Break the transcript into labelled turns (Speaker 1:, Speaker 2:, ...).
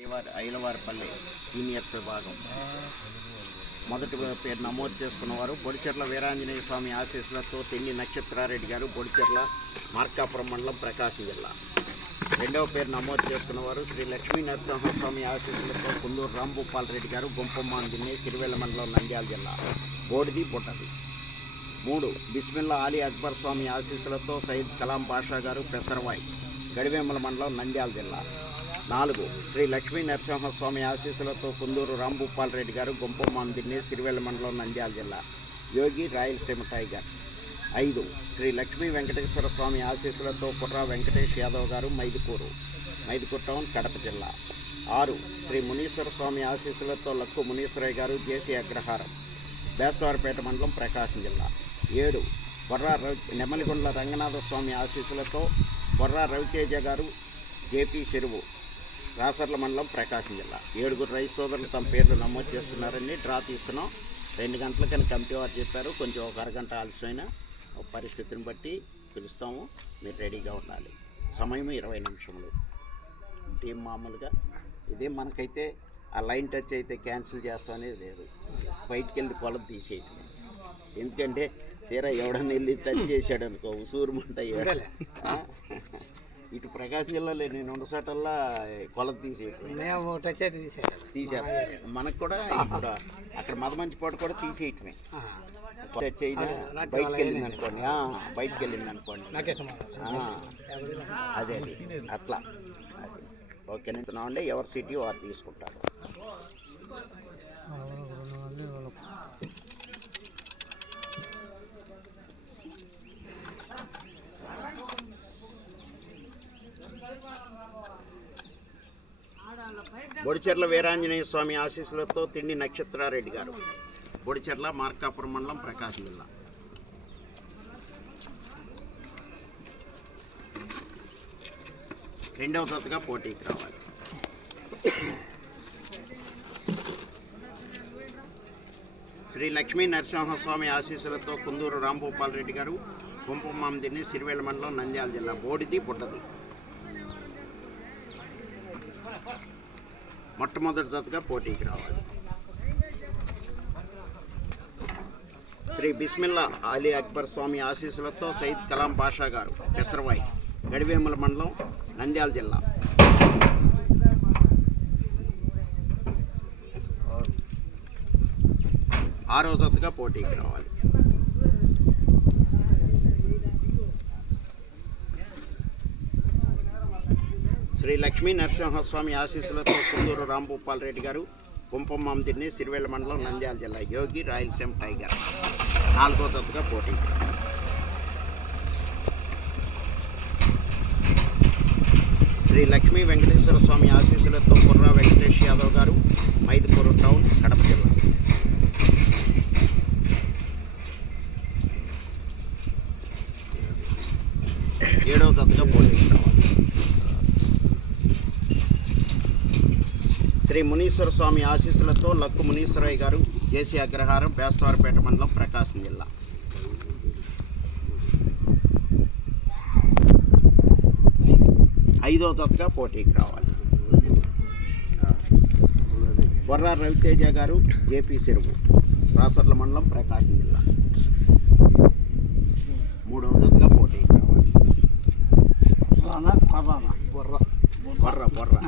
Speaker 1: ఐవారి ఐలవారిపల్లి senior విభాగం. మొదటి పేరు నమోదు చేసుకున్నవారు బొడిచెర్ల వీరాంజనేయ స్వామి ఆశీస్సులతో తెన్ని నక్షత్రారెడ్డి గారు బొడిచెర్ల మార్కాపురం మండలం ప్రకాశం జిల్లా. రెండవ పేరు నమోదు చేసుకున్నవారు శ్రీ లక్ష్మీ నరసింహస్వామి ఆశీస్సులతో కుందూరు రాంభూపాల్ రెడ్డి గారు గుంపమ్మాన్ దిన్నే సిరివెల్ల మండలం నంద్యాల జిల్లా. బోడిది బుట్టది. మూడు బిస్మిల్లా అలీ అక్బర్ స్వామి ఆశీస్సులతో సయ్యద్ కలాం బాషా గారు పెసరవాయి గడివేమల మండలం నంద్యాల జిల్లా. నాలుగు. శ్రీ లక్ష్మీ నరసింహస్వామి ఆశీస్సులతో కుందూరు రాంభూపాల్ రెడ్డి గారు గుంపమ్మాన్ మందిని సిరివెల్ల మండలం నంద్యాల జిల్లా. యోగి రాయలసీమ టైగర్. ఐదు. శ్రీ లక్ష్మీ వెంకటేశ్వర స్వామి ఆశీస్సులతో కుర్రా వెంకటేష్ యాదవ్ గారు మైదుకూరు మైదుకూరు టౌన్ కడప జిల్లా. ఆరు. శ్రీ మునీశ్వర స్వామి ఆశీస్సులతో లక్కు మునీశ్వరయ్య గారు జేసీ అగ్రహారం బేస్తవారిపేట మండలం ప్రకాశం జిల్లా. ఏడు. బొర్రా రవి నెమ్మలిగొండ్ల రంగనాథ స్వామి ఆశీస్సులతో బొర్రా రవితేజ గారు జేపీ చెరువు రాసర్ల మండలం ప్రకాశం జిల్లా. ఏడుగురు రైతు సోదరులు తమ పేర్లు నమోదు చేస్తున్నారని డ్రా తీస్తున్నాం. రెండు గంటలకని కమిటీ వారు చెప్పారు. కొంచెం ఒక అరగంట ఆలస్యమైన పరిస్థితిని బట్టి పిలుస్తాము. మీరు రెడీగా ఉండాలి. సమయం ఇరవై నిమిషములు. టీం మామూలుగా ఇదే మనకైతే ఆ లైన్ టచ్ అయితే క్యాన్సిల్ చేస్తాం అనేది లేదు. బయటికి వెళ్ళి కొలత తీసేయటం ఎందుకంటే చీర ఎవడన్నా వెళ్ళి టచ్ చేశాడు అనుకో ఉసూరుమంట ఇటు ప్రకాశం జిల్లాలో నేను ఉండసాటల్లా కొలత తీసేయటం. తీసారు మనకు కూడా ఇప్పుడు అక్కడ మదమంచిపాటు కూడా తీసేయటమే. టచ్ చేయడం బయటికి వెళ్ళింది అనుకోండి. బయటికి వెళ్ళింది అనుకోండి. అదే అది. అట్లా. ఓకే అండి ఎవరి సిటీ వారు తీసుకుంటారు. బొడిచెర్ల వీరాంజనేయ స్వామి ఆశీస్సులతో తిండి నక్షత్రారెడ్డి గారు. బొడిచెర్ల మార్కాపురం మండలం ప్రకాశం జిల్లా. రెండవ జతగా పోటీకి రావాలి. శ్రీ లక్ష్మీ నరసింహస్వామి ఆశీస్సులతో కుందూరు రాంభూపాల్ రెడ్డి గారు గుంపమామదిని సిరివేల మండలం నంద్యాల జిల్లా బోడిది బుడ్డది. మొట్టమొదటి జతగా పోటీకి రావాలి. శ్రీ బిస్మిల్లా అలీ అక్బర్ స్వామి ఆశీస్సులతో సయీద్ కలాం పాషా గారు పెసరవాయి గడివేముల మండలం నంద్యాల జిల్లా. ఆరో జతగా పోటీకి రావాలి. శ్రీ లక్ష్మీ నరసింహస్వామి ఆశీస్సులతో కుందూరు రాంభూపాల్ రెడ్డి గారు కుంపమామదిని సిరివెల్ల మండలం నంద్యాల జిల్లా యోగి రాయలసీమ టైగర్. నాలుగో జతగా పోటీ. శ్రీ లక్ష్మీ వెంకటేశ్వర స్వామి ఆశీస్సులతో కుర్రా వెంకటేష్ యాదవ్ గారు మైదుకూరు టౌన్ కడప జిల్లా ఏడవ తత్తుగా పోటీ శ్రీ మునీశ్వర స్వామి ఆశీస్సులతో లక్కు మునీశ్వరయ్య గారు జేసీ అగ్రహారం బేస్తవారపేట మండలం ప్రకాశం జిల్లా. ఐదో జతగా పోటీకి రావాలి. బొర్రా రవితేజ గారు జేపీ చెరువు రాసర్ల మండలం ప్రకాశం జిల్లా. మూడవ జతగా పోటీకి రావాలి.
Speaker 2: బొర్ర.
Speaker 1: బొర్ర బొర్ర.